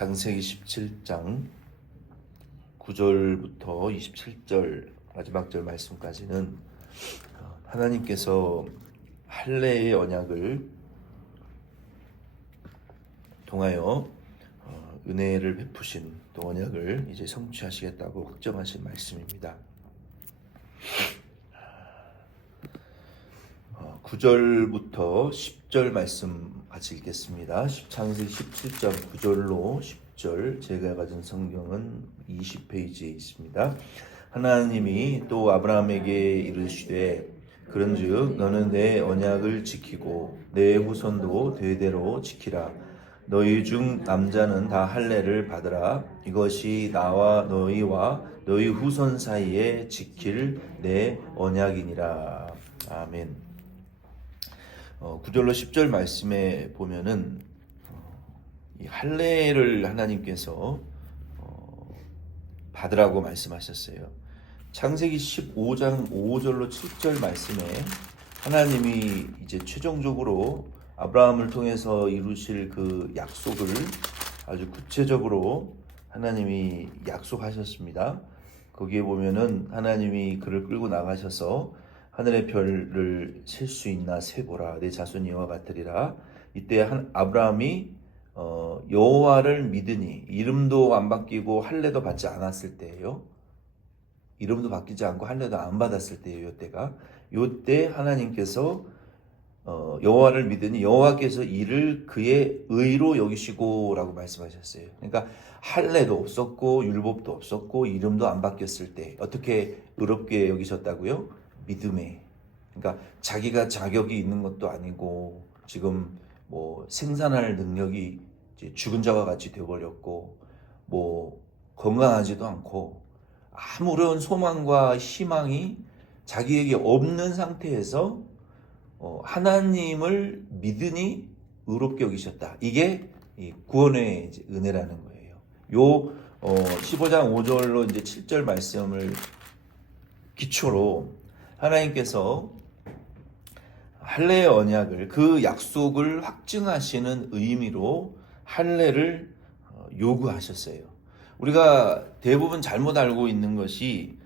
창세기 17장 9절부터 27절 마지막 절 말씀까지는 하나님께서 할례의 언약을 통하여 은혜를 베푸신 또 언약을 이제 성취하시겠다고 확정하신 말씀입니다. 9절부터 10절 말씀 같이 읽겠습니다. 창세기 17장 9절로 10절, 제가 가진 성경은 20페이지에 있습니다. 하나님이 또 아브라함에게 이르시되 그런즉 너는 내 언약을 지키고 내 후손도 대대로 지키라. 너희 중 남자는 다 할례를 받으라. 이것이 나와 너희와 너희 후손 사이에 지킬 내 언약이니라. 아멘. 9절로 10절 말씀에 보면은 이 할례를 하나님께서 받으라고 말씀하셨어요. 창세기 15장 5절로 7절 말씀에 하나님이 이제 최종적으로 아브라함을 통해서 이루실 그 약속을 아주 구체적으로 하나님이 약속하셨습니다. 거기에 보면은 하나님이 그를 끌고 나가셔서 하늘의 별을 셀 수 있나 세보라. 내 자손이 이와 같으리라. 이때 아브라함이 여호와를 믿으니 이름도 안 바뀌고 할례도 받지 않았을 때예요. 이름도 바뀌지 않고 할례도 안 받았을 때예요. 요때 하나님께서 여호와를 믿으니 여호와께서 이를 그의 의로 여기시고라고 말씀하셨어요. 그러니까 할례도 없었고 율법도 없었고 이름도 안 바뀌었을 때 어떻게 의롭게 여기셨다고요? 믿음에. 그러니까 자기가 자격이 있는 것도 아니고 지금 뭐 생산할 능력이 이제 죽은 자와 같이 되어버렸고 뭐 건강하지도 않고 아무런 소망과 희망이 자기에게 없는 상태에서 하나님을 믿으니 의롭게 여기셨다. 이게 구원의 이제 은혜라는 거예요. 요 15장 5절로 이제 7절 말씀을 기초로 하나님께서 할례의 언약을 그 약속을 확증하시는 의미로 할례를 요구하셨어요. 우리가 대부분 잘못 알고 있는 것이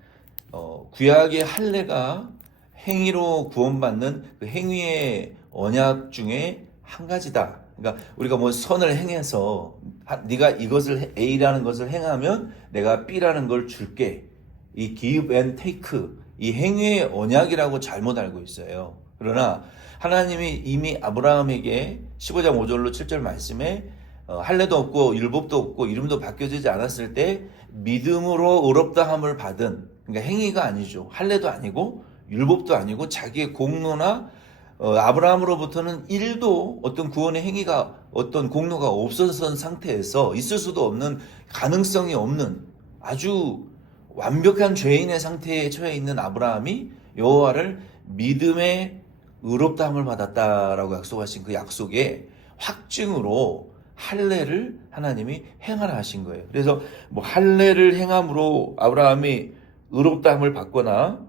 구약의 할례가 행위로 구원받는 그 행위의 언약 중에 한 가지다. 그러니까 우리가 뭐 선을 행해서 네가 이것을 A라는 것을 행하면 내가 B라는 걸 줄게. 이 give and take 이 행위의 언약이라고 잘못 알고 있어요. 그러나 하나님이 이미 아브라함에게 15장 5절로 7절 말씀에 할례도 없고 율법도 없고 이름도 바뀌어지지 않았을 때 믿음으로 의롭다함을 받은, 그러니까 행위가 아니죠. 할례도 아니고 율법도 아니고 자기의 공로나 아브라함으로부터는 일도 어떤 구원의 행위가 어떤 공로가 없었던 상태에서 있을 수도 없는, 가능성이 없는 아주 완벽한 죄인의 상태에 처해 있는 아브라함이 여호와를 믿음의 의롭다함을 받았다라고 약속하신 그 약속의 확증으로 할례를 하나님이 행하라 하신 거예요. 그래서 뭐 할례를 행함으로 아브라함이 의롭다함을 받거나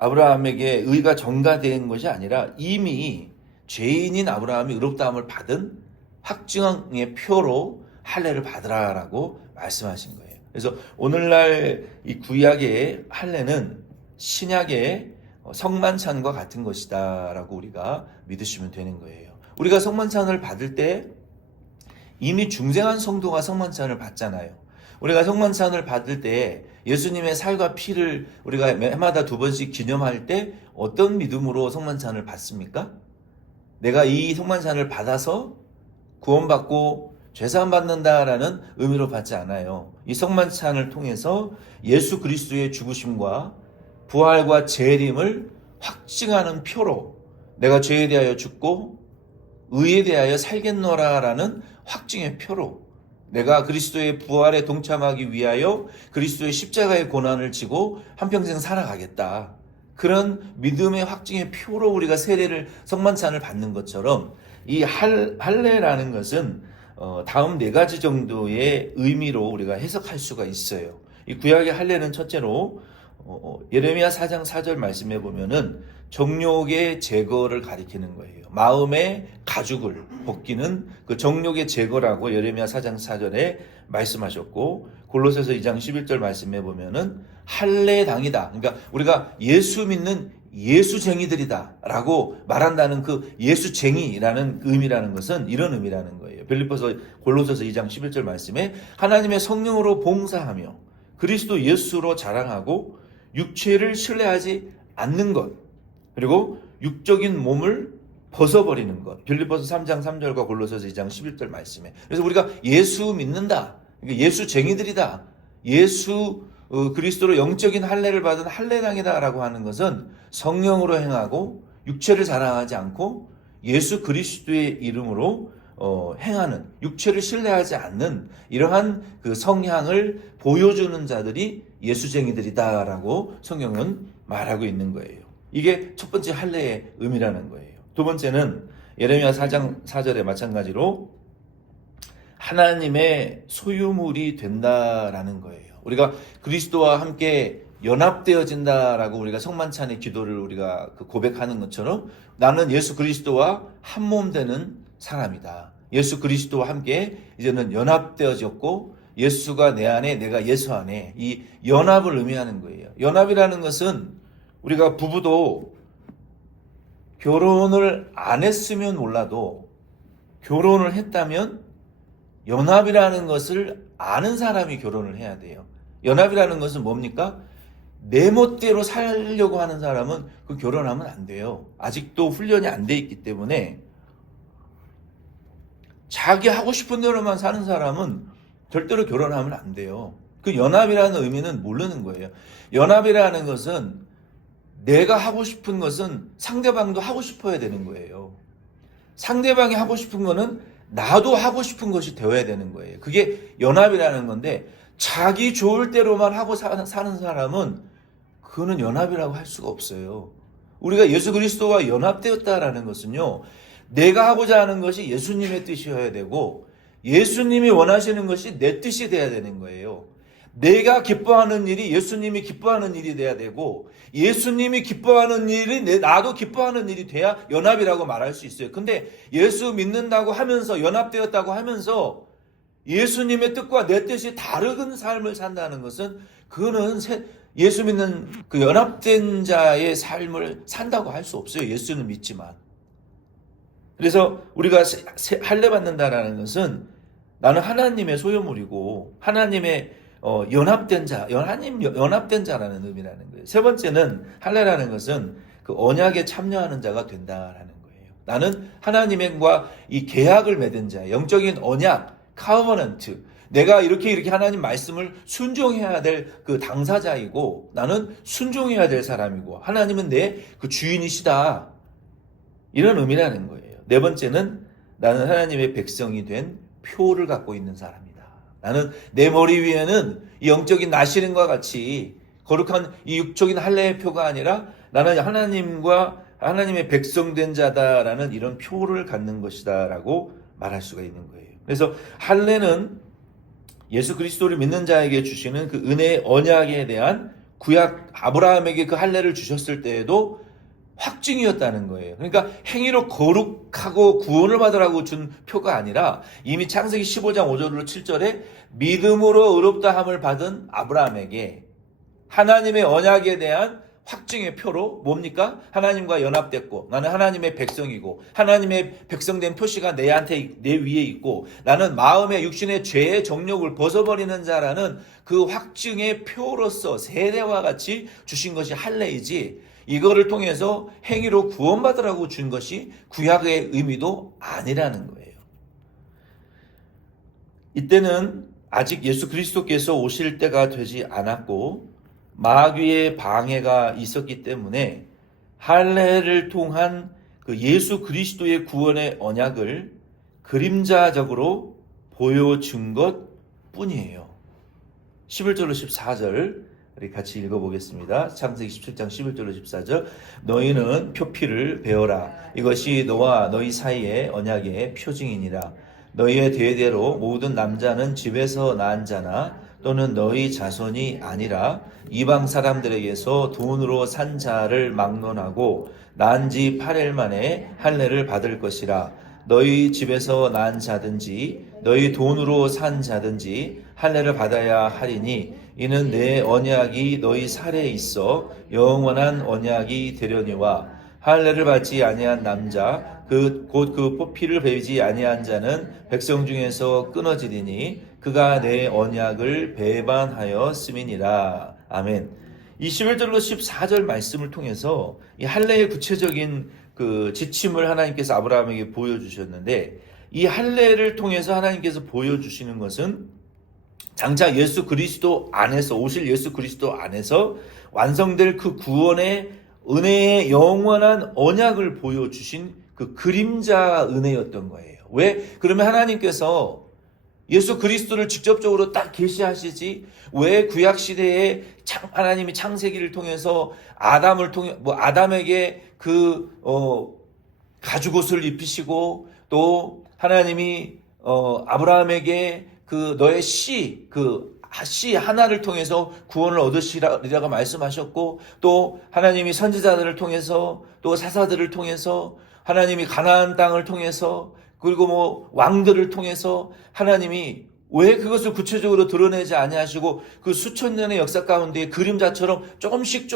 아브라함에게 의가 전가된 것이 아니라 이미 죄인인 아브라함이 의롭다함을 받은 확증의 표로 할례를 받으라라고 말씀하신 거예요. 그래서 오늘날 이 구약의 할례는 신약의 성만찬과 같은 것이다 라고 우리가 믿으시면 되는 거예요. 우리가 성만찬을 받을 때 이미 중생한 성도가 성만찬을 받잖아요. 우리가 성만찬을 받을 때 예수님의 살과 피를 우리가 해마다 2번씩 기념할 때 어떤 믿음으로 성만찬을 받습니까? 내가 이 성만찬을 받아서 구원받고 죄사함 받는다라는 의미로 받지 않아요. 이 성만찬을 통해서 예수 그리스도의 죽으심과 부활과 재림을 확증하는 표로 내가 죄에 대하여 죽고 의에 대하여 살겠노라라는 확증의 표로 내가 그리스도의 부활에 동참하기 위하여 그리스도의 십자가의 고난을 지고 한평생 살아가겠다. 그런 믿음의 확증의 표로 우리가 세례를 성만찬을 받는 것처럼 이 할례라는 것은 다음 4가지 정도의 의미로 우리가 해석할 수가 있어요. 이 구약의 할례는 첫째로 예레미야 4장 4절 말씀해 보면은 정욕의 제거를 가리키는 거예요. 마음의 가죽을 벗기는 그 정욕의 제거라고 예레미야 4장 4절에 말씀하셨고, 골로새서 2장 11절 말씀해 보면은 할례당이다. 그러니까 우리가 예수 믿는 예수쟁이들이다라고 말한다는 그 예수쟁이라는 의미라는 것은 이런 의미라는 거예요. 골로새서 2장 11절 말씀에 하나님의 성령으로 봉사하며 그리스도 예수로 자랑하고 육체를 신뢰하지 않는 것, 그리고 육적인 몸을 벗어버리는 것. 빌립보서 3장 3절과 골로새서 2장 11절 말씀에. 그래서 우리가 예수 믿는다, 그러니까 예수쟁이들이다, 예수 그리스도로 영적인 할례를 받은 할례당이다라고 하는 것은 성령으로 행하고 육체를 자랑하지 않고 예수 그리스도의 이름으로 행하는, 육체를 신뢰하지 않는 이러한 그 성향을 보여주는 자들이 예수쟁이들이다라고 성경은 말하고 있는 거예요. 이게 첫 번째 할례의 의미라는 거예요. 두 번째는 예레미야 4장 4절에 마찬가지로 하나님의 소유물이 된다라는 거예요. 우리가 그리스도와 함께 연합되어진다라고 우리가 성만찬의 기도를 우리가 고백하는 것처럼 나는 예수 그리스도와 한 몸 되는 사람이다. 예수 그리스도와 함께 이제는 연합되어졌고 예수가 내 안에 내가 예수 안에, 이 연합을 의미하는 거예요. 연합이라는 것은 우리가 부부도 결혼을 안 했으면 몰라도 결혼을 했다면 연합이라는 것을 아는 사람이 결혼을 해야 돼요. 연합이라는 것은 뭡니까? 내 멋대로 살려고 하는 사람은 그 결혼하면 안 돼요. 아직도 훈련이 안 돼 있기 때문에 자기 하고 싶은 대로만 사는 사람은 절대로 결혼하면 안 돼요. 그 연합이라는 의미는 모르는 거예요. 연합이라는 것은 내가 하고 싶은 것은 상대방도 하고 싶어야 되는 거예요. 상대방이 하고 싶은 거는 나도 하고 싶은 것이 되어야 되는 거예요. 그게 연합이라는 건데, 자기 좋을 대로만 하고 사는 사람은 그거는 연합이라고 할 수가 없어요. 우리가 예수 그리스도와 연합되었다라는 것은요, 내가 하고자 하는 것이 예수님의 뜻이어야 되고 예수님이 원하시는 것이 내 뜻이 돼야 되는 거예요. 내가 기뻐하는 일이 예수님이 기뻐하는 일이 돼야 되고 예수님이 기뻐하는 일이 나도 기뻐하는 일이 돼야 연합이라고 말할 수 있어요. 근데 예수 믿는다고 하면서, 연합되었다고 하면서 예수님의 뜻과 내 뜻이 다른 삶을 산다는 것은, 그거는 예수 믿는 그 연합된 자의 삶을 산다고 할 수 없어요. 예수는 믿지만. 그래서 우리가 할례 받는다라는 것은 나는 하나님의 소유물이고 하나님의 연합된 자, 연합된 자라는 의미라는 거예요. 세 번째는 할례라는 것은 그 언약에 참여하는 자가 된다라는 거예요. 나는 하나님과 이 계약을 맺은 자, 영적인 언약, 카버넌트. 내가 이렇게 하나님 말씀을 순종해야 될 그 당사자이고 나는 순종해야 될 사람이고 하나님은 내 그 주인이시다. 이런 의미라는 거예요. 네 번째는 나는 하나님의 백성이 된 표를 갖고 있는 사람이다. 나는 내 머리 위에는 이 영적인 나시름과 같이 거룩한 이 육적인 할례의 표가 아니라 나는 하나님의 백성된 자다라는 이런 표를 갖는 것이다라고 말할 수가 있는 거예요. 그래서 할례는 예수 그리스도를 믿는 자에게 주시는 그 은혜의 언약에 대한 구약, 아브라함에게 그 할례를 주셨을 때에도 확증이었다는 거예요. 그러니까 행위로 거룩하고 구원을 받으라고 준 표가 아니라 이미 창세기 15장 5절로 7절에 믿음으로 의롭다함을 받은 아브라함에게 하나님의 언약에 대한 확증의 표로 뭡니까? 하나님과 연합됐고 나는 하나님의 백성이고 하나님의 백성된 표시가 내 위에 있고 나는 마음의 육신의 죄의 정욕을 벗어버리는 자라는 그 확증의 표로서 세례와 같이 주신 것이 할례이지, 이거를 통해서 행위로 구원받으라고 준 것이 구약의 의미도 아니라는 거예요. 이때는 아직 예수 그리스도께서 오실 때가 되지 않았고 마귀의 방해가 있었기 때문에 할례를 통한 그 예수 그리스도의 구원의 언약을 그림자적으로 보여준 것 뿐이에요. 11절로 14절 우리 같이 읽어보겠습니다. 창세기 17장 11절로 14절. 너희는 표피를 베어라. 이것이 너와 너희 사이의 언약의 표징이니라. 너희의 대대로 모든 남자는 집에서 낳은 자나 또는 너희 자손이 아니라 이방 사람들에게서 돈으로 산 자를 막론하고 난 지 8일 만에 할례를 받을 것이라. 너희 집에서 난 자든지 너희 돈으로 산 자든지 할례를 받아야 하리니 이는 내 언약이 너희 살에 있어 영원한 언약이 되려니와 할례를 받지 아니한 남자 곧 그 피를 베이지 아니한 자는 백성 중에서 끊어지리니 그가 내 언약을 배반하였음이니라. 아멘. 이 11절로 14절 말씀을 통해서 이 할례의 구체적인 그 지침을 하나님께서 아브라함에게 보여주셨는데, 이 할례를 통해서 하나님께서 보여주시는 것은 장차 예수 그리스도 안에서, 오실 예수 그리스도 안에서 완성될 그 구원의 은혜의 영원한 언약을 보여주신 그 그림자 은혜였던 거예요. 왜? 그러면 하나님께서 예수 그리스도를 직접적으로 딱 계시하시지, 왜 구약시대에 하나님이 창세기를 통해서 아담에게 가죽옷을 입히시고, 또 하나님이 아브라함에게 너의 씨 하나를 통해서 구원을 얻으시리라고 말씀하셨고, 또 하나님이 선지자들을 통해서, 또 사사들을 통해서, 하나님이 가나안 땅을 통해서, 그리고 왕들을 통해서 하나님이 왜 그것을 구체적으로 드러내지 아니하시고 그 수천 년의 역사 가운데 그림자처럼 조금씩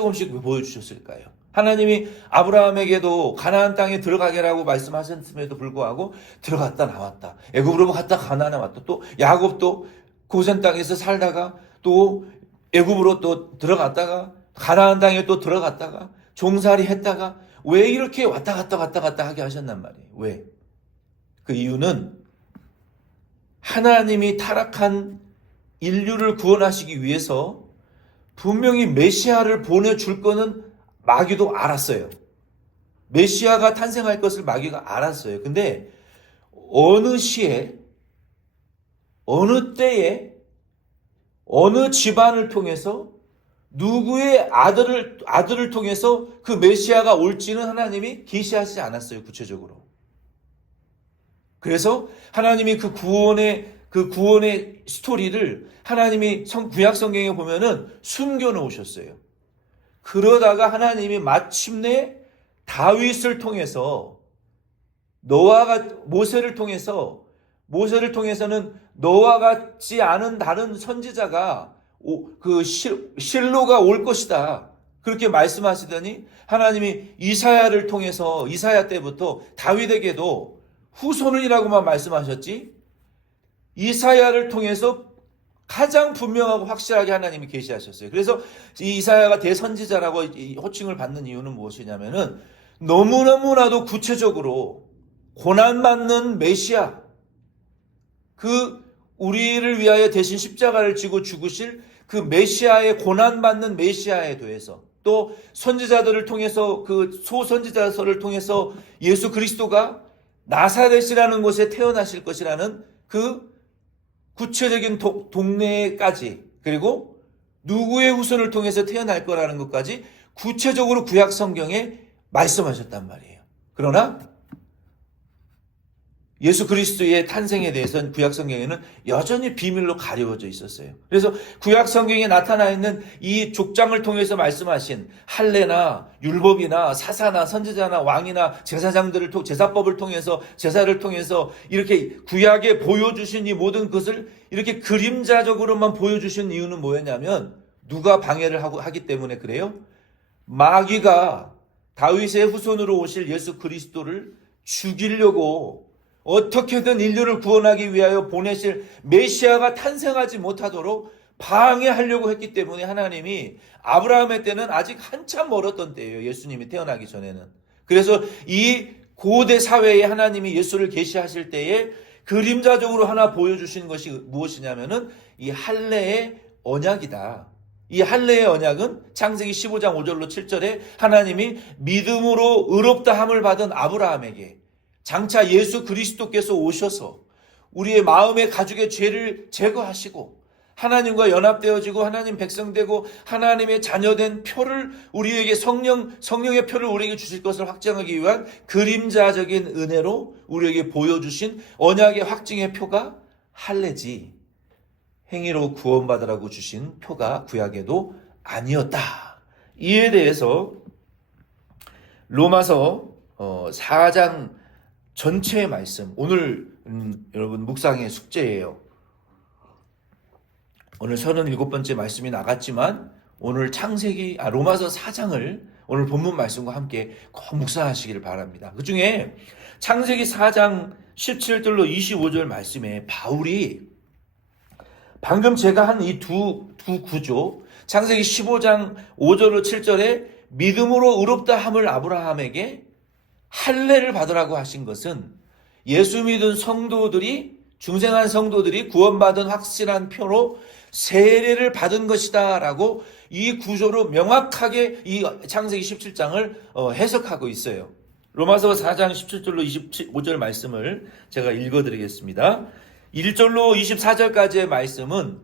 보여주셨을까요? 하나님이 아브라함에게도 가나안 땅에 들어가게라고 말씀하셨음에도 불구하고 들어갔다 나왔다. 애굽으로 갔다 가나안에 왔다. 또 야곱도 고센 땅에서 살다가 또 애굽으로 또 들어갔다가 가나안 땅에 또 들어갔다가 종살이 했다가, 왜 이렇게 왔다 갔다 하게 하셨단 말이에요. 왜? 그 이유는 하나님이 타락한 인류를 구원하시기 위해서 분명히 메시아를 보내줄 거는 마귀도 알았어요. 메시아가 탄생할 것을 마귀가 알았어요. 근데 어느 시에, 어느 때에, 어느 집안을 통해서, 누구의 아들을 통해서 그 메시아가 올지는 하나님이 계시하지 않았어요. 구체적으로. 그래서 하나님이 그 구원의 스토리를 하나님이 구약 성경에 보면은 숨겨 놓으셨어요. 그러다가 하나님이 마침내 다윗을 통해서, 모세를 통해서는 너와 같지 않은 다른 선지자가 실로가 올 것이다, 그렇게 말씀하시더니 하나님이 이사야를 통해서, 이사야 때부터 다윗에게도 후손이라고만 말씀하셨지, 이사야를 통해서 가장 분명하고 확실하게 하나님이 계시하셨어요. 그래서 이 이사야가 대선지자라고 호칭을 받는 이유는 무엇이냐면은 너무나도 구체적으로 고난받는 메시아, 우리를 위하여 대신 십자가를 지고 죽으실 그 메시아의, 고난받는 메시아에 대해서, 또 선지자들을 통해서, 소선지자서를 통해서 예수 그리스도가 나사렛이라는 곳에 태어나실 것이라는 그 구체적인 동네까지, 그리고 누구의 후손을 통해서 태어날 거라는 것까지 구체적으로 구약 성경에 말씀하셨단 말이에요. 그러나 예수 그리스도의 탄생에 대해서는 구약 성경에는 여전히 비밀로 가려워져 있었어요. 그래서 구약 성경에 나타나 있는 이 족장을 통해서 말씀하신 할례나 율법이나 사사나 선지자나 왕이나 제사법을 통해서, 제사를 통해서 이렇게 구약에 보여주신 이 모든 것을 이렇게 그림자적으로만 보여주신 이유는 뭐였냐면, 누가 방해를 하기 때문에 그래요? 마귀가 다윗의 후손으로 오실 예수 그리스도를 죽이려고, 어떻게든 인류를 구원하기 위하여 보내실 메시아가 탄생하지 못하도록 방해하려고 했기 때문에 하나님이 아브라함의 때는 아직 한참 멀었던 때예요. 예수님이 태어나기 전에는. 그래서 이 고대 사회에 하나님이 예수를 계시하실 때에 그림자적으로 하나 보여주신 것이 무엇이냐면은 이 할례의 언약이다. 이 할례의 언약은 창세기 15장 5절로 7절에 하나님이 믿음으로 의롭다 함을 받은 아브라함에게 장차 예수 그리스도께서 오셔서 우리의 마음의 가죽의 죄를 제거하시고 하나님과 연합되어지고 하나님 백성되고 하나님의 자녀된 표를, 우리에게 성령의 표를 우리에게 주실 것을 확정하기 위한 그림자적인 은혜로 우리에게 보여주신 언약의 확증의 표가 할례지, 행위로 구원받으라고 주신 표가 구약에도 아니었다. 이에 대해서 로마서 4장 전체의 말씀, 오늘 여러분 묵상의 숙제예요. 오늘 37번째 말씀이 나갔지만 오늘 로마서 4장을 오늘 본문 말씀과 함께 꼭 묵상하시기를 바랍니다. 그 중에 창세기 4장 17절로 25절 말씀에 바울이 방금 제가 한 이 두 구조, 창세기 15장 5절로 7절에 믿음으로 의롭다 함을 아브라함에게 할례를 받으라고 하신 것은 예수 믿은 성도들이, 중생한 성도들이 구원받은 확실한 표로 세례를 받은 것이다 라고 이 구조로 명확하게 이 창세기 17장을 해석하고 있어요. 로마서 4장 17절로 25절 말씀을 제가 읽어드리겠습니다. 1절로 24절까지의 말씀은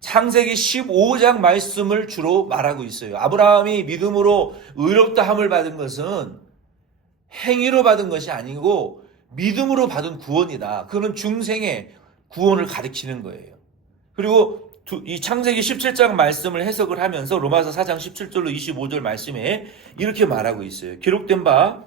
창세기 15장 말씀을 주로 말하고 있어요. 아브라함이 믿음으로 의롭다 함을 받은 것은 행위로 받은 것이 아니고 믿음으로 받은 구원이다. 그는 중생의 구원을 가리키는 거예요. 그리고 이 창세기 17장 말씀을 해석을 하면서 로마서 4장 17절로 25절 말씀에 이렇게 말하고 있어요. 기록된 바,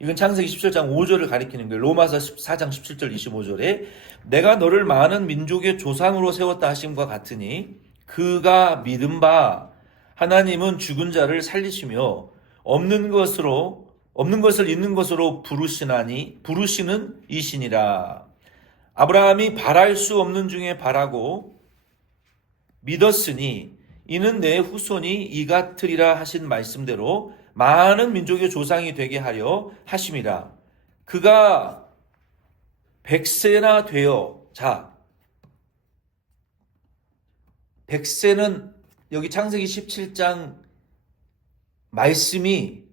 이건 창세기 17장 5절을 가리키는 거예요. 로마서 4장 17절 25절에 내가 너를 많은 민족의 조상으로 세웠다 하심과 같으니 그가 믿은 바 하나님은 죽은 자를 살리시며 없는 것을 있는 것으로 부르시는 이시니라. 아브라함이 바랄 수 없는 중에 바라고 믿었으니 이는 내 후손이 이 같으리라 하신 말씀대로 많은 민족의 조상이 되게 하려 하심이라. 그가 100세나 되어, 자, 100세는 여기 창세기 17장 말씀이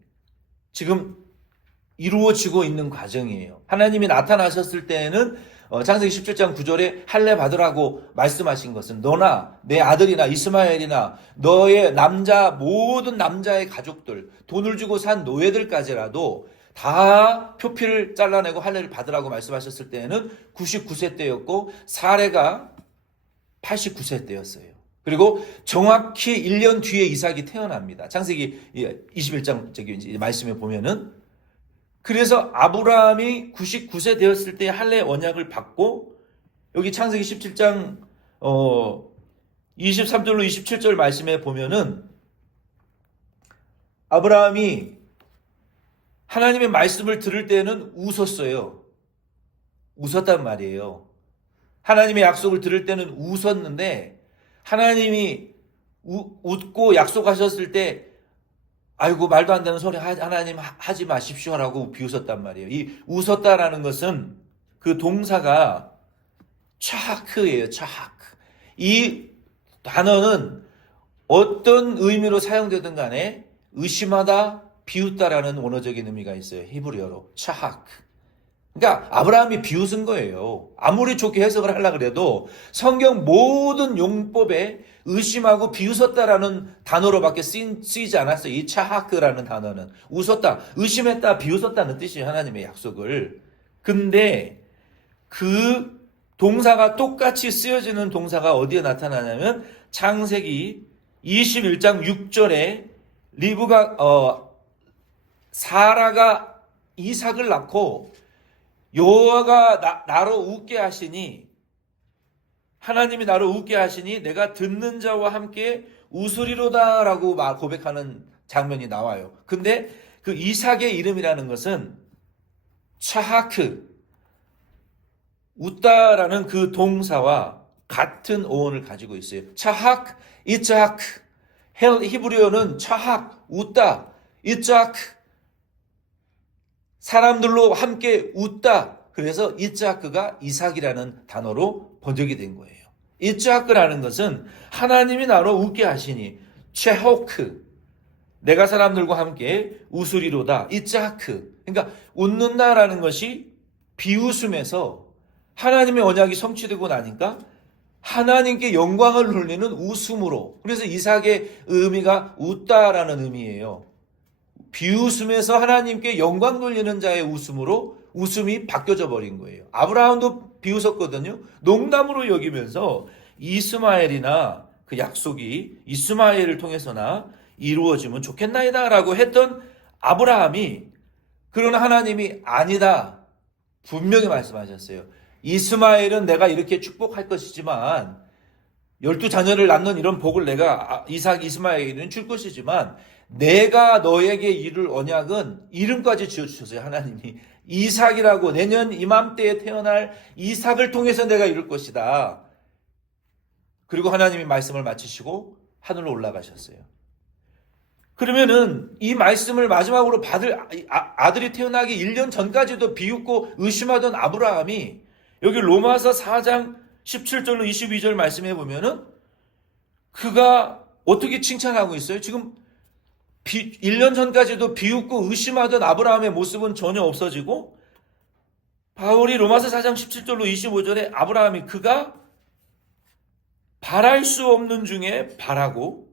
지금 이루어지고 있는 과정이에요. 하나님이 나타나셨을 때에는 창세기 17장 9절에 할례 받으라고 말씀하신 것은 너나 내 아들이나 이스마엘이나 너의 모든 남자의 가족들, 돈을 주고 산 노예들까지라도 다 표피를 잘라내고 할례를 받으라고 말씀하셨을 때에는 99세 때였고 사례가 89세 때였어요. 그리고 정확히 1년 뒤에 이삭이 태어납니다. 창세기 21장 저기 말씀에 보면은, 그래서 아브라함이 99세 되었을 때 할례 언약을 받고, 여기 창세기 17장 23절로 27절 말씀에 보면은 아브라함이 하나님의 말씀을 들을 때는 웃었어요. 웃었단 말이에요. 하나님의 약속을 들을 때는 웃었는데 하나님이 웃고 약속하셨을 때 아이고 말도 안 되는 소리 하나님 하지 마십시오라고 비웃었단 말이에요. 이 웃었다라는 것은 그 동사가 차하크예요. 차하크. 이 단어는 어떤 의미로 사용되든 간에 의심하다, 비웃다라는 원어적인 의미가 있어요. 히브리어로 차하크. 그러니까 아브라함이 비웃은 거예요. 아무리 좋게 해석을 하려고 해도 성경 모든 용법에 의심하고 비웃었다라는 단어로밖에 쓰이지 않았어요. 이 차하크라는 단어는 웃었다, 의심했다, 비웃었다는 뜻이에요. 하나님의 약속을. 근데 그 동사가 똑같이 쓰여지는 동사가 어디에 나타나냐면 창세기 21장 6절에 사라가 이삭을 낳고 여호와가 나로 웃게 하시니, 하나님이 나로 웃게 하시니 내가 듣는 자와 함께 웃으리로다 라고 고백하는 장면이 나와요. 근데 그 이삭의 이름이라는 것은 차하크, 웃다라는 그 동사와 같은 어원을 가지고 있어요. 차하크, 이츠하크. 히브리어는 차하크, 웃다, 이츠하크. 사람들로 함께 웃다. 그래서 이츠하크가 이삭이라는 단어로 번역이 된 거예요. 이츠하크라는 것은 하나님이 나로 웃게 하시니, 체호크, 내가 사람들과 함께 웃으리로다. 이츠하크. 그러니까 웃는다라는 것이 비웃음에서 하나님의 언약이 성취되고 나니까 하나님께 영광을 돌리는 웃음으로, 그래서 이삭의 의미가 웃다라는 의미예요. 비웃음에서 하나님께 영광 돌리는 자의 웃음으로 웃음이 바뀌어져 버린 거예요. 아브라함도 비웃었거든요. 농담으로 여기면서 이스마엘이나 그 약속이 이스마엘을 통해서나 이루어지면 좋겠나이다라고 했던 아브라함이, 그러나 하나님이 아니다 분명히 말씀하셨어요. 이스마엘은 내가 이렇게 축복할 것이지만 12자녀를 낳는 이런 복을 내가 이삭 이스마엘에게는 줄 것이지만 내가 너에게 이룰 언약은 이름까지 지어주셨어요. 하나님이 이삭이라고, 내년 이맘때에 태어날 이삭을 통해서 내가 이룰 것이다. 그리고 하나님이 말씀을 마치시고 하늘로 올라가셨어요. 그러면은 이 말씀을 마지막으로 받을 아들이 태어나기 1년 전까지도 비웃고 의심하던 아브라함이 여기 로마서 4장 17절로 22절 말씀해 보면은 그가 어떻게 칭찬하고 있어요? 지금 1년 전까지도 비웃고 의심하던 아브라함의 모습은 전혀 없어지고, 바울이 로마서 4장 17절로 25절에 아브라함이 그가 바랄 수 없는 중에 바라고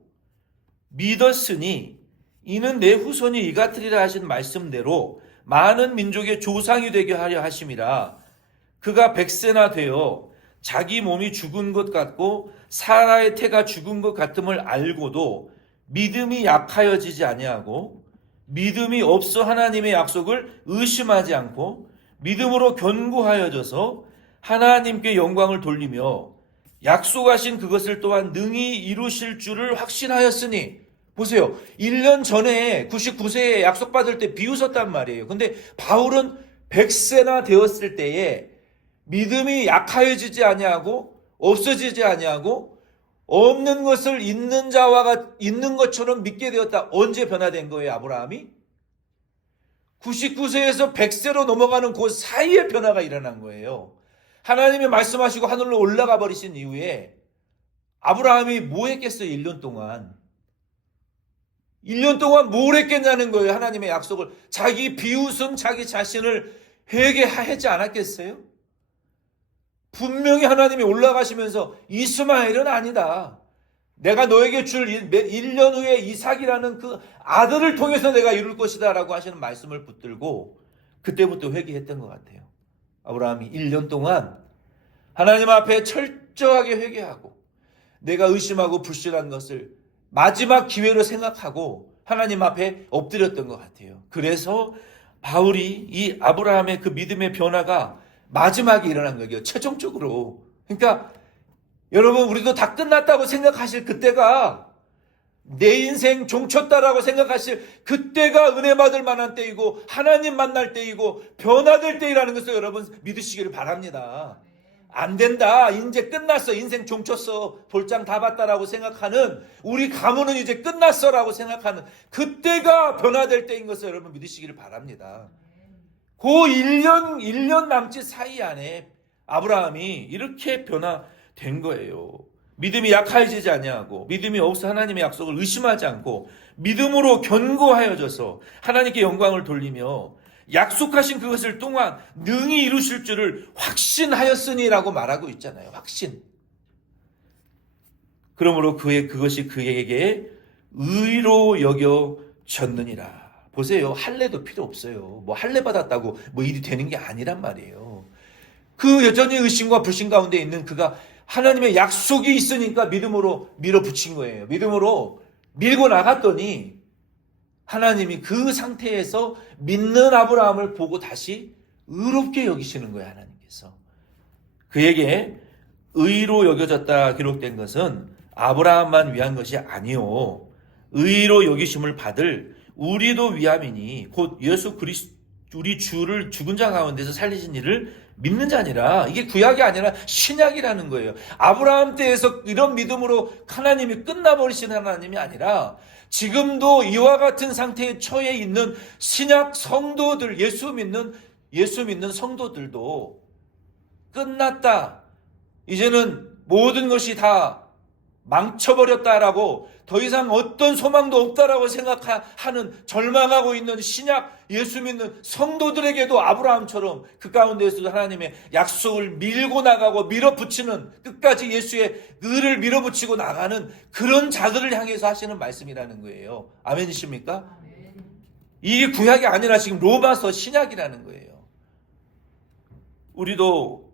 믿었으니 이는 내 후손이 이 같으리라 하신 말씀대로 많은 민족의 조상이 되게 하려 하심이라. 그가 100세나 되어 자기 몸이 죽은 것 같고 사라의 태가 죽은 것 같음을 알고도 믿음이 약하여지지 아니하고 믿음이 없어 하나님의 약속을 의심하지 않고 믿음으로 견고하여져서 하나님께 영광을 돌리며 약속하신 그것을 또한 능히 이루실 줄을 확신하였으니. 보세요. 1년 전에 99세에 약속받을 때 비웃었단 말이에요. 근데 바울은 100세나 되었을 때에 믿음이 약하여지지 아니하고 없어지지 아니하고 없는 것을 있는 자와 있는 것처럼 믿게 되었다. 언제 변화된 거예요, 아브라함이? 99세에서 100세로 넘어가는 그 사이에 변화가 일어난 거예요. 하나님이 말씀하시고 하늘로 올라가 버리신 이후에 아브라함이 뭐 했겠어요? 1년 동안. 1년 동안 뭘 했겠냐는 거예요. 하나님의 약속을. 자기 비웃은 자기 자신을 회개하지 않았겠어요? 분명히 하나님이 올라가시면서 이스마엘은 아니다. 내가 너에게 줄 1년 후에 이삭이라는 그 아들을 통해서 내가 이룰 것이다 라고 하시는 말씀을 붙들고 그때부터 회개했던 것 같아요. 아브라함이 1년 동안 하나님 앞에 철저하게 회개하고 내가 의심하고 불신한 것을 마지막 기회로 생각하고 하나님 앞에 엎드렸던 것 같아요. 그래서 바울이 이 아브라함의 그 믿음의 변화가 마지막에 일어난 거예요. 최종적으로. 그러니까 여러분, 우리도 다 끝났다고 생각하실 그때가, 내 인생 종쳤다라고 생각하실 그때가 은혜 받을 만한 때이고 하나님 만날 때이고 변화될 때이라는 것을 여러분 믿으시기를 바랍니다. 안 된다, 이제 끝났어, 인생 종쳤어, 볼장 다 봤다라고 생각하는, 우리 가문은 이제 끝났어라고 생각하는 그때가 변화될 때인 것을 여러분 믿으시기를 바랍니다. 그 1년 남짓 사이 안에 아브라함이 이렇게 변화된 거예요. 믿음이 약해지지 아니하고 믿음이 없어 하나님의 약속을 의심하지 않고 믿음으로 견고하여져서 하나님께 영광을 돌리며 약속하신 그것을 또한 능히 이루실 줄을 확신하였으니라고 말하고 있잖아요. 확신. 그러므로 그것이 그에게 의로 여겨졌느니라. 보세요. 할례도 필요 없어요. 뭐 할례 받았다고 뭐 일이 되는 게 아니란 말이에요. 그 여전히 의심과 불신 가운데 있는 그가 하나님의 약속이 있으니까 믿음으로 밀어붙인 거예요. 믿음으로 밀고 나갔더니 하나님이 그 상태에서 믿는 아브라함을 보고 다시 의롭게 여기시는 거예요. 하나님께서. 그에게 의로 여겨졌다 기록된 것은 아브라함만 위한 것이 아니요, 의로 여기심을 받을 우리도 위함이니 곧 예수 그리스도 우리 주를 죽은 자 가운데서 살리신 이를 믿는 자니라. 이게 구약이 아니라 신약이라는 거예요. 아브라함 때에서 이런 믿음으로 하나님이 끝나버리신 하나님이 아니라 지금도 이와 같은 상태에 처해 있는 신약 성도들, 예수 믿는 성도들도 끝났다, 이제는 모든 것이 다 망쳐버렸다라고, 더 이상 어떤 소망도 없다라고 생각하는, 절망하고 있는 신약 예수 믿는 성도들에게도 아브라함처럼 그 가운데에서도 하나님의 약속을 밀고 나가고 밀어붙이는, 끝까지 예수의 의를 밀어붙이고 나가는 그런 자들을 향해서 하시는 말씀이라는 거예요. 아멘이십니까? 이게 구약이 아니라 지금 로마서 신약이라는 거예요. 우리도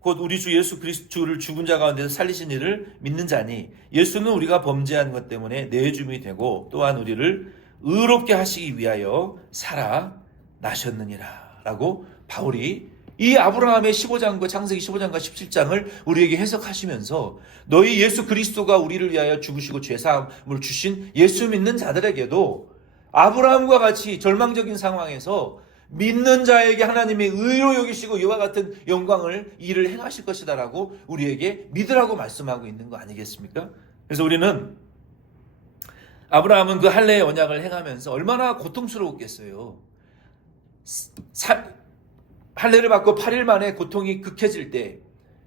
곧 우리 주 예수 그리스도를 죽은 자 가운데서 살리신 이를 믿는 자니 예수는 우리가 범죄한 것 때문에 내줌이 되고 또한 우리를 의롭게 하시기 위하여 살아나셨느니라 라고 바울이 이 아브라함의 15장과 창세기 15장과 17장을 우리에게 해석하시면서 너희 예수 그리스도가 우리를 위하여 죽으시고 죄사함을 주신 예수 믿는 자들에게도 아브라함과 같이 절망적인 상황에서 믿는 자에게 하나님이 의로 여기시고 이와 같은 영광을 일을 행하실 것이다라고 우리에게 믿으라고 말씀하고 있는 거 아니겠습니까? 그래서 우리는 아브라함은 그 할례의 언약을 행하면서 얼마나 고통스러웠겠어요. 할례를 받고 8일 만에 고통이 극해질 때,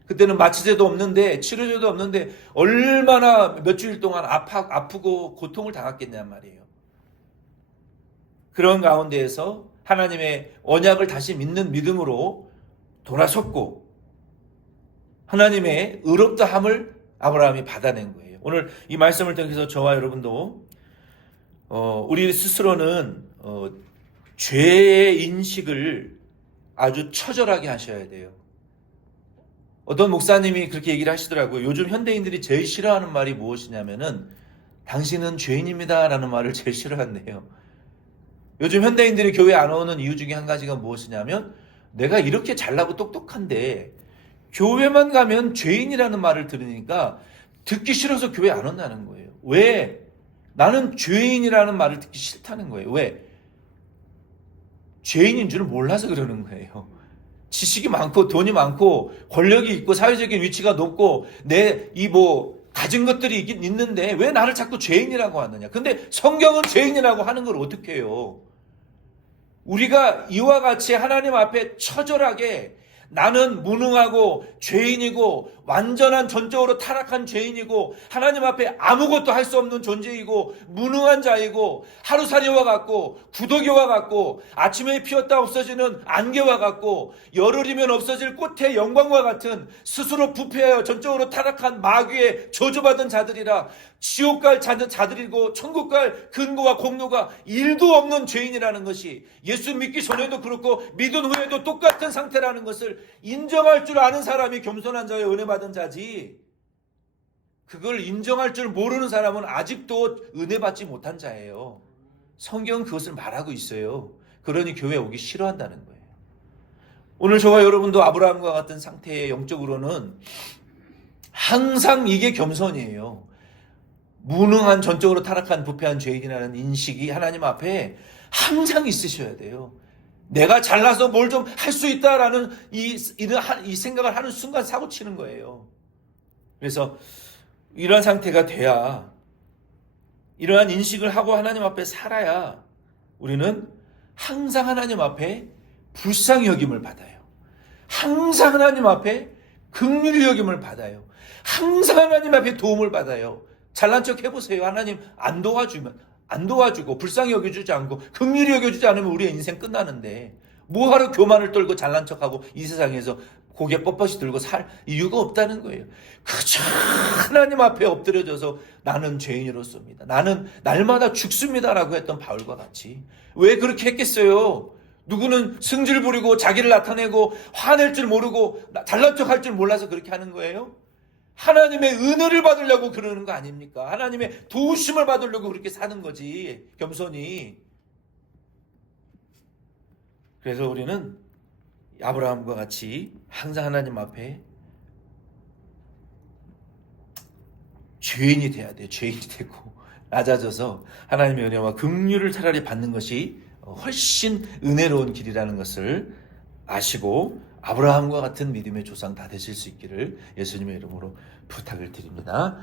그때는 마취제도 없는데 치료제도 없는데 얼마나 몇 주일 동안 아프고 고통을 당했겠냔 말이에요. 그런 가운데에서 하나님의 언약을 다시 믿는 믿음으로 돌아섰고 하나님의 의롭다함을 아브라함이 받아낸 거예요. 오늘 이 말씀을 통해서 저와 여러분도 우리 스스로는 죄의 인식을 아주 처절하게 하셔야 돼요. 어떤 목사님이 그렇게 얘기를 하시더라고요. 요즘 현대인들이 제일 싫어하는 말이 무엇이냐면은 당신은 죄인입니다 라는 말을 제일 싫어한대요. 요즘 현대인들이 교회 안 오는 이유 중에 한 가지가 무엇이냐면 내가 이렇게 잘나고 똑똑한데 교회만 가면 죄인이라는 말을 들으니까 듣기 싫어서 교회 안 온다는 거예요. 왜? 나는 죄인이라는 말을 듣기 싫다는 거예요. 왜? 죄인인 줄 몰라서 그러는 거예요. 지식이 많고 돈이 많고 권력이 있고 사회적인 위치가 높고 내 가진 것들이 있긴 있는데 왜 나를 자꾸 죄인이라고 하느냐. 근데 성경은 죄인이라고 하는 걸 어떻게 해요? 우리가 이와 같이 하나님 앞에 처절하게 나는 무능하고 죄인이고 완전한 전적으로 타락한 죄인이고 하나님 앞에 아무것도 할 수 없는 존재이고 무능한 자이고 하루살이와 같고 구더기와 같고 아침에 피었다 없어지는 안개와 같고 열흘이면 없어질 꽃의 영광과 같은 스스로 부패하여 전적으로 타락한 마귀에 저주받은 자들이라 지옥 갈 자들이고 천국 갈 근거와 공로가 일도 없는 죄인이라는 것이 예수 믿기 전에도 그렇고 믿은 후에도 똑같은 상태라는 것을 인정할 줄 아는 사람이 겸손한 자의 은혜 받은 자지, 그걸 인정할 줄 모르는 사람은 아직도 은혜 받지 못한 자예요. 성경은 그것을 말하고 있어요. 그러니 교회 오기 싫어한다는 거예요. 오늘 저와 여러분도 아브라함과 같은 상태의 영적으로는 항상 이게 겸손이에요. 무능한 전적으로 타락한 부패한 죄인이라는 인식이 하나님 앞에 항상 있으셔야 돼요. 내가 잘나서 뭘 좀 할 수 있다라는 이 생각을 하는 순간 사고 치는 거예요. 그래서 이러한 상태가 돼야, 이러한 인식을 하고 하나님 앞에 살아야 우리는 항상 하나님 앞에 불쌍히 여김을 받아요. 항상 하나님 앞에 긍휼히 여김을 받아요. 항상 하나님 앞에 도움을 받아요. 잘난 척 해보세요. 하나님 안 도와주고 불쌍히 여겨주지 않고 긍휼히 여겨주지 않으면 우리의 인생 끝나는데 뭐하러 교만을 떨고 잘난 척하고 이 세상에서 고개 뻣뻣이 들고 살 이유가 없다는 거예요. 그저 하나님 앞에 엎드려져서 나는 죄인으로서입니다. 나는 날마다 죽습니다라고 했던 바울과 같이. 왜 그렇게 했겠어요? 누구는 승질 부리고 자기를 나타내고 화낼 줄 모르고 잘난 척할 줄 몰라서 그렇게 하는 거예요? 하나님의 은혜를 받으려고 그러는 거 아닙니까? 하나님의 도우심을 받으려고 그렇게 사는 거지, 겸손히. 그래서 우리는 아브라함과 같이 항상 하나님 앞에 죄인이 돼야 돼요. 죄인이 되고 낮아져서 하나님의 은혜와 긍휼을 차라리 받는 것이 훨씬 은혜로운 길이라는 것을 아시고 아브라함과 같은 믿음의 조상 다 되실 수 있기를 예수님의 이름으로 부탁을 드립니다.